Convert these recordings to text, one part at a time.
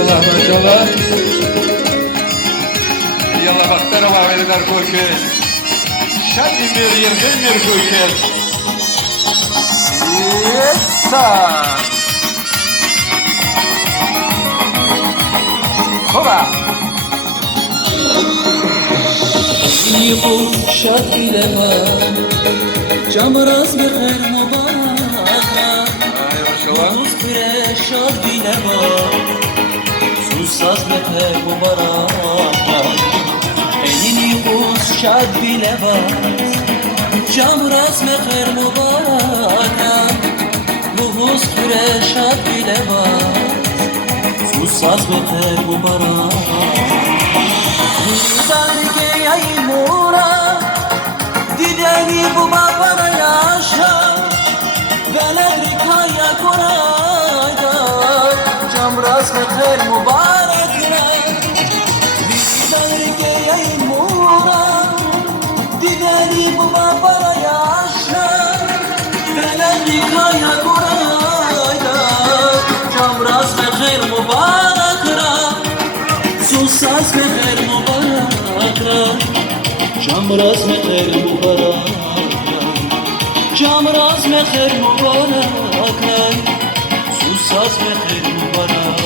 maşallah maşallah. Yalla baktara var koyke. Şadi bir yerden bir koyke. Yessa. Hola. Yıbu şad bilema, camraz meher mübarek. Yunus pire şad bilema, susaz meher mübarek. Enin yıbuz şad bilema, camraz meher mübarek. Yunus pire şad bilema, susaz meher mübarek. Zarge yaymura Dideni bu babana yaşa Velerikaya korayda Camraz meher mübarekle Zarge yaymura Dideni bu babana yaşa Velerikaya korayda Camraz meher mübarekle Susaz meher mübarekle Camraz meher mübarek Camraz meher mübarek Susaz meher mübarek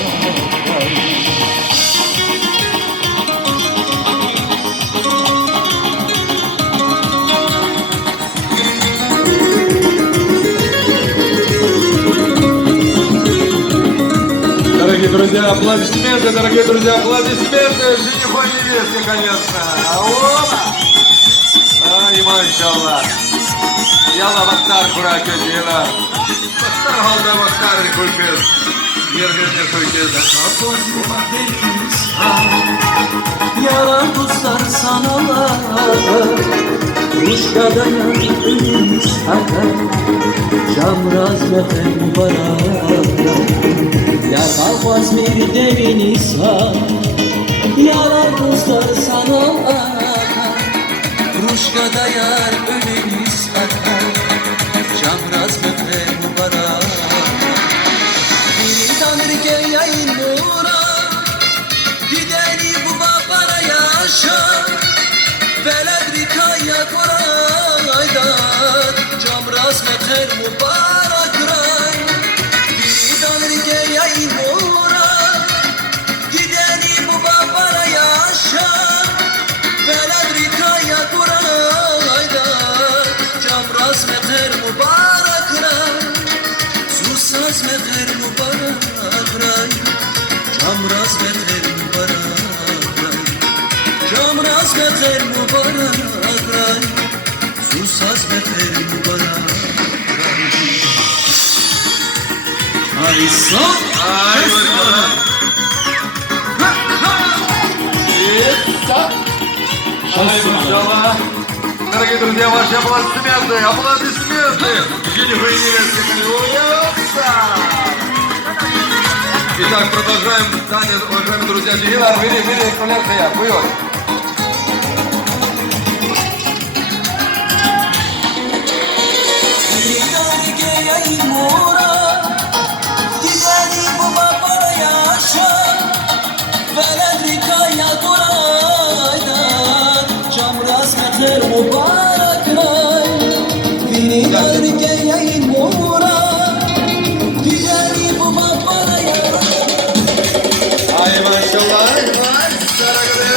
Дорогие друзья, аплодисменты, дорогие друзья, аплодисменты жениху и невесте, конечно. Оба! Ай, машаллах. Yalla baktar kura kötüyle. Baktar halda baktar koykez. Yerlerine koykez. Yalan dostlar sanalar Ruşkada yanık önümüz hakar Camraz meher mübarek Yakalmaz bir devin insan Yalan dostlar sanalar Ruşkada yar önümüz hakar Camraz meher mübarek Bir tanrıke yayın muğra Gideni bu babara yaşa Veledrikaya koraydan Camraz meher mübarek ray Bir tanrıke yayın muğra Gideni bu babara yaşa Veledrikaya koraydan Camraz meher mübarek ray Susaz meher mübarek ray Camraz meher mübarek ray Camraz meher mübarek ray Susaz meher mübarek ray Ay son Ay maşallah. Yessa. Ай, машаллах. Дорогие друзья, ваши аплодисменты, аплодисменты. Жениху и невесте. Йоса. Итак, продолжаем. Таня, уважаемые друзья, Жигилар, бери, коллега, бuyur. Mübarek ray Beni darge yayın mura Güzeli bu babana yara Ay maşallah. Ay maşallah.